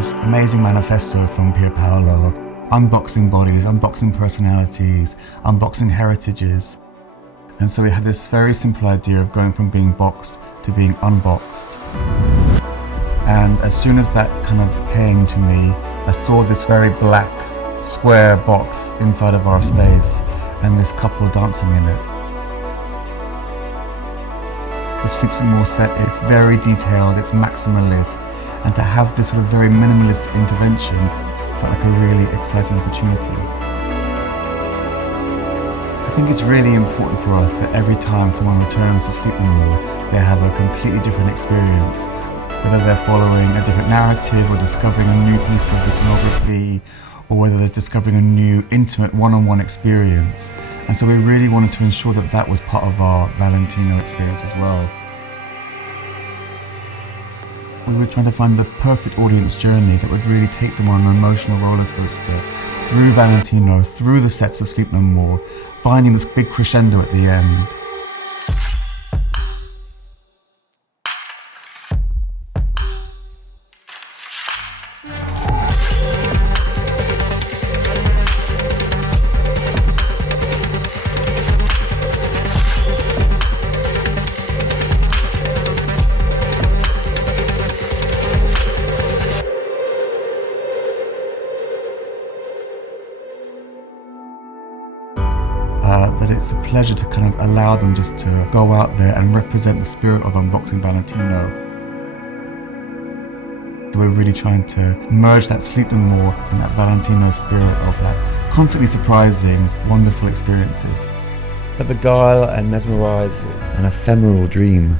this amazing manifesto from Pier Paolo, unboxing bodies, unboxing personalities, unboxing heritages. And so we had this very simple idea of going from being boxed to being unboxed. And as soon as that kind of came to me, I saw this very black square box inside of our space and this couple dancing in it. The Sleep No More set, it's very detailed, it's maximalist, and to have this sort of very minimalist intervention felt like a really exciting opportunity. I think it's really important for us that every time someone returns to Sleep No More, they have a completely different experience, whether they're following a different narrative or discovering a new piece of the sonography, or whether they're discovering a new intimate one-on-one experience. And so we really wanted to ensure that that was part of our Valentino experience as well. We were trying to find the perfect audience journey that would really take them on an emotional roller coaster through Valentino, through the sets of Sleep No More, finding this big crescendo at the end. That it's a pleasure to kind of allow them just to go out there and represent the spirit of unboxing Valentino. So we're really trying to merge that Sleep No More and that Valentino spirit of that constantly surprising, wonderful experiences that beguile and mesmerize an ephemeral dream.